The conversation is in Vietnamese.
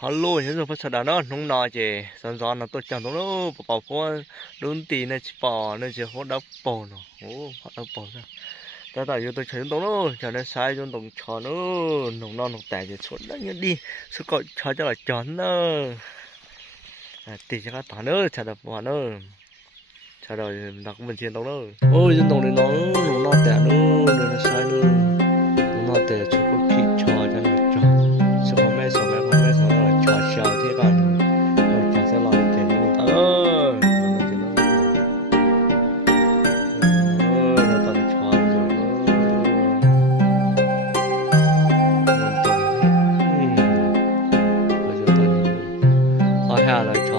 Hello, hiện giờ phát đã nó nung nọ chứ, sẵn sàng nó tôi chẳng đúng đâu, bảo phố đun tì này chỉ bỏ này chỉ hốt đắp bò nó, hốt đắp bò ra, ta tại vì tôi thấy đúng đâu, cho nên sai cho đồng tròn nó, nung non nung tẻ chỉ xuống đó như đi, sự coi cho là tròn nữa, tì cho các tán nữa, chả đập bò nữa, chả đòi đặc mình chiến đấu nữa, ôi dân đồng này nó nung non tẻ nữa, nên là sai nữa, nung non tẻ chỗ có thịt cho nó cho, sự có mấy số mấy con mấy số là cho xào thế còn chả sẽ lo được tiền như ta ơi nó toàn cho rồi bây giờ toàn ở nhà là cho